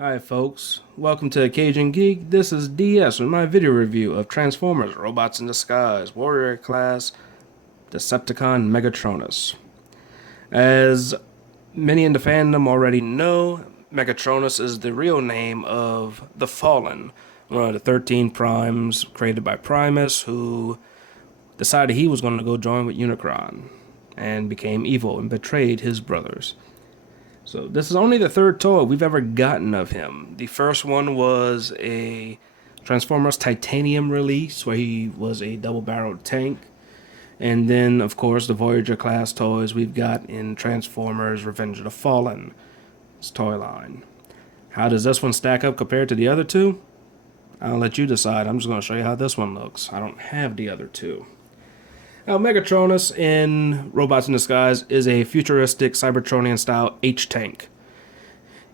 Hi folks, welcome to Cajun Geek. This is DS with my video review of Transformers Robots in Disguise Warrior Class Decepticon Megatronus. As many in the fandom already know, Megatronus is the real name of the Fallen, one of the 13 Primes created by Primus, who decided he was going to go join with Unicron and became evil and betrayed his brothers. So this is only the third toy we've ever gotten of him. The first one was a Transformers Titanium release where he was a double-barreled tank. And then, of course, the Voyager class toys we've got in Transformers Revenge of the Fallen. It's toy line. How does this one stack up compared to the other two? I'll let you decide. I'm just going to show you how this one looks. I don't have the other two. Now, Megatronus in Robots in Disguise is a futuristic Cybertronian-style H-Tank.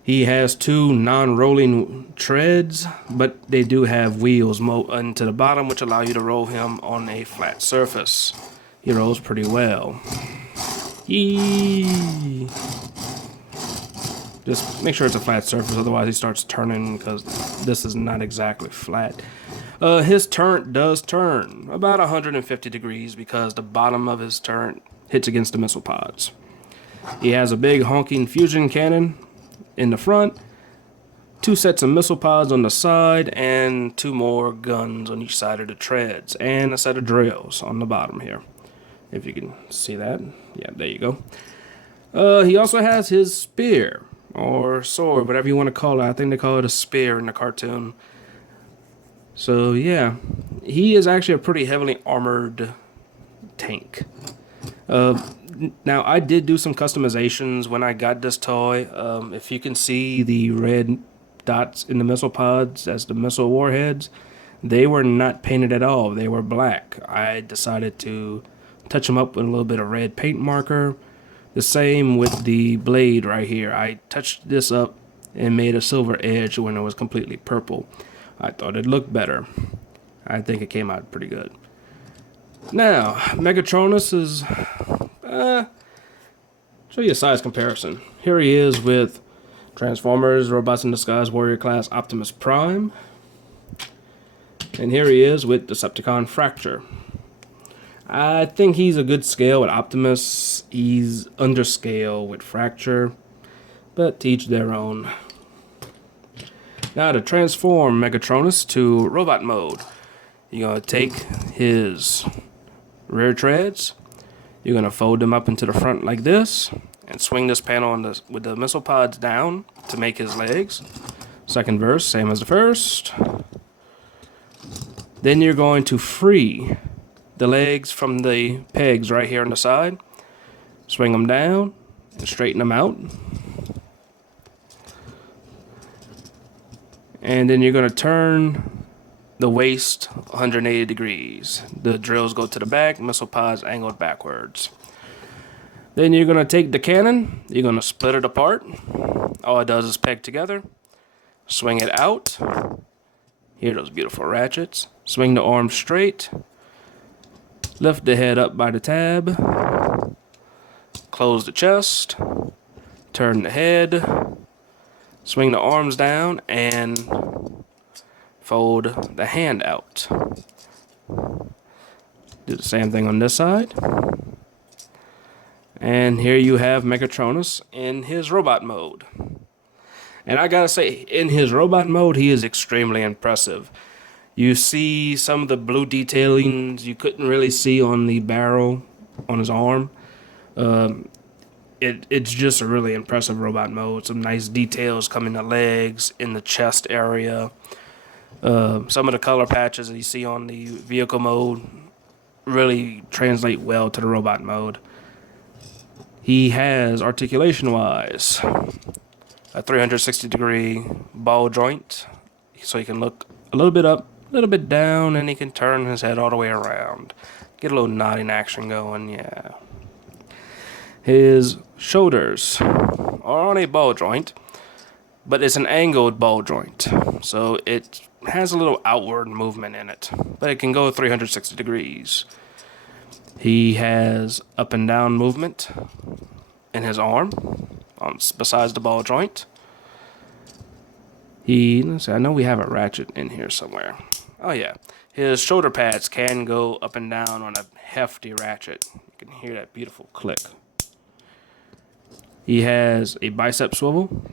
He has two non-rolling treads, but they do have wheels into the bottom, which allow you to roll him on a flat surface. He rolls pretty well. Yee! Just make sure it's a flat surface, otherwise he starts turning, because this is not exactly flat. His turret does turn about 150 degrees because the bottom of his turret hits against the missile pods. He has a big honking fusion cannon in the front, two sets of missile pods on the side, and two more guns on each side of the treads, and a set of drills on the bottom here. If you can see that. Yeah, there you go. He also has his spear, or sword, whatever you want to call it. I think they call it a spear in the cartoon. So yeah, he is actually a pretty heavily armored tank. Now I did do some customizations when I got this toy. If you can see the red dots in the missile pods as the missile warheads, they were not painted at all. They were black. I decided to touch them up with a little bit of red paint marker. The same with the blade right here. I touched this up and made a silver edge when it was completely purple. I thought it looked better. I think it came out pretty good. Now, Megatronus is... show you a size comparison. Here he is with Transformers, Robots in Disguise, Warrior Class, Optimus Prime. And here he is with Decepticon Fracture. I think he's a good scale with Optimus. He's underscale with Fracture. But to each their own. Now to transform Megatronus to robot mode, you're going to take his rear treads, you're going to fold them up into the front like this, and swing this panel with the missile pods down to make his legs. Second verse, same as the first. Then you're going to free the legs from the pegs right here on the side, swing them down, and straighten them out. And then you're going to turn the waist 180 degrees. The drills go to the back, missile pods angled backwards. Then you're going to take the cannon, you're going to split it apart. All it does is peg together, swing it out. Here are those beautiful ratchets. Swing the arm straight, lift the head up by the tab, close the chest, turn the head, swing the arms down, and fold the hand out. Do the same thing on this side. And here you have Megatronus in his robot mode. And I gotta say, in his robot mode, he is extremely impressive. You see some of the blue detailings you couldn't really see on the barrel on his arm. It's just a really impressive robot mode. Some nice details come in the legs, in the chest area. Some of the color patches that you see on the vehicle mode really translate well to the robot mode. He has, articulation-wise, a 360-degree ball joint, so he can look a little bit up, a little bit down, and he can turn his head all the way around. Get a little nodding action going, yeah. His shoulders are on a ball joint, but it's an angled ball joint, so it has a little outward movement in it, but it can go 360 degrees. He has up and down movement in his arm, besides the ball joint. Let's see, I know we have a ratchet in here somewhere. Oh yeah, his shoulder pads can go up and down on a hefty ratchet. You can hear that beautiful click. He has a bicep swivel,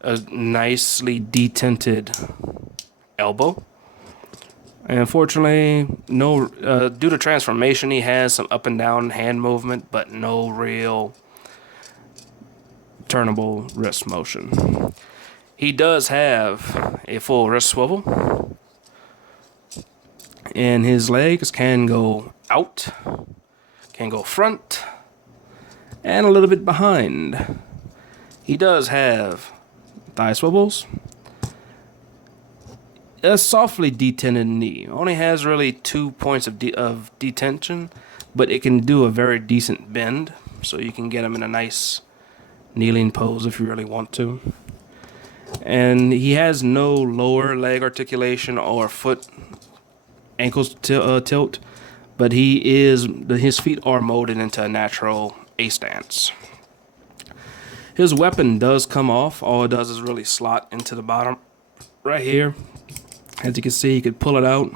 a nicely detented elbow. And unfortunately, no. Due to transformation, he has some up and down hand movement, but no real turnable wrist motion. He does have a full wrist swivel, and his legs can go out, can go front, and a little bit behind. He does have thigh swivels, a softly detented knee. Only has really 2 points of detention, but it can do a very decent bend, so you can get him in a nice kneeling pose if you really want to. And he has no lower leg articulation or foot ankles tilt, but his feet are molded into a natural A stance. His weapon does come off. All it does is really slot into the bottom right here. As you can see, he could pull it out,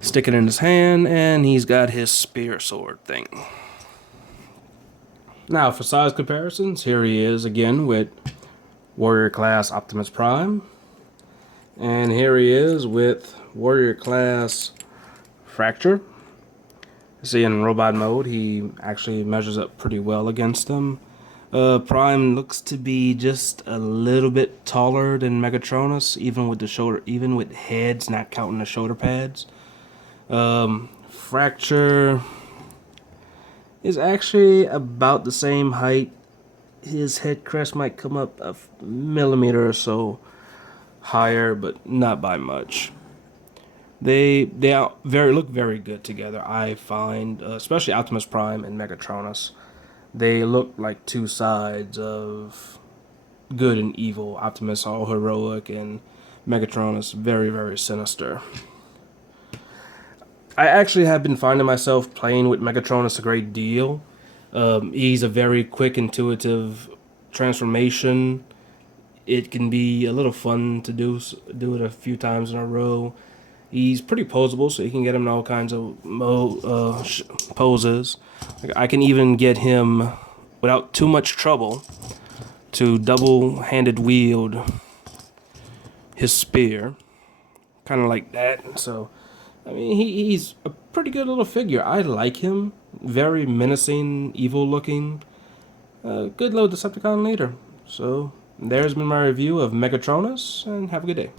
stick it in his hand, and he's got his spear sword thing. Now, for size comparisons, here he is again with Warrior Class Optimus Prime. And here he is with Warrior Class Fracture. See, in robot mode, he actually measures up pretty well against them. Prime looks to be just a little bit taller than Megatronus, even with heads, not counting the shoulder pads. Fracture is actually about the same height. His head crest might come up a millimeter or so higher, but not by much. They look very good together, I find, especially Optimus Prime and Megatronus. They look like two sides of good and evil. Optimus all heroic, and Megatronus very, very sinister. I actually have been finding myself playing with Megatronus a great deal. He's a very quick, intuitive transformation. It can be a little fun to do it a few times in a row. He's pretty poseable, so you can get him in all kinds of poses. I can even get him, without too much trouble, to double-handed wield his spear. Kind of like that. So, I mean, he's a pretty good little figure. I like him. Very menacing, evil-looking. Good little Decepticon leader. So, there's been my review of Megatronus, and have a good day.